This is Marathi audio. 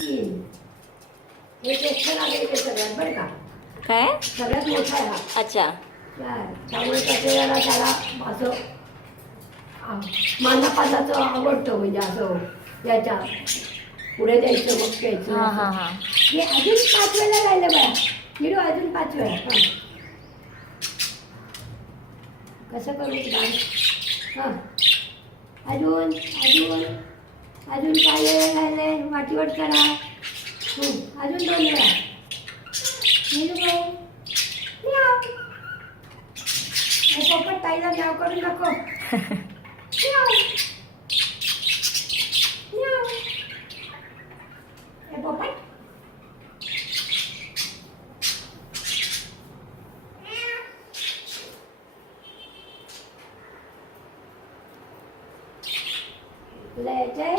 तीन. हे टेस्ट लागेल सगळ्यात बरं का. काय? सगळ्यात मोठा आहे हा. अच्छा. त्यामुळे त्याला असं मानापानाचं आवडतं म्हणजे असं याच्या पुढे द्यायचं मग प्यायचं. हां हां हां. हे अजून 5 वेळा राहिलं बघा. हिरो अजून 5 वेळा. हां कसं करू हां अजून अजून अजून काय वेळ राहिले वाटीवट करा. अजून 2 वेळा. हिरो पोपट ताईला नाव करून नको. पोपट तुला यायचंय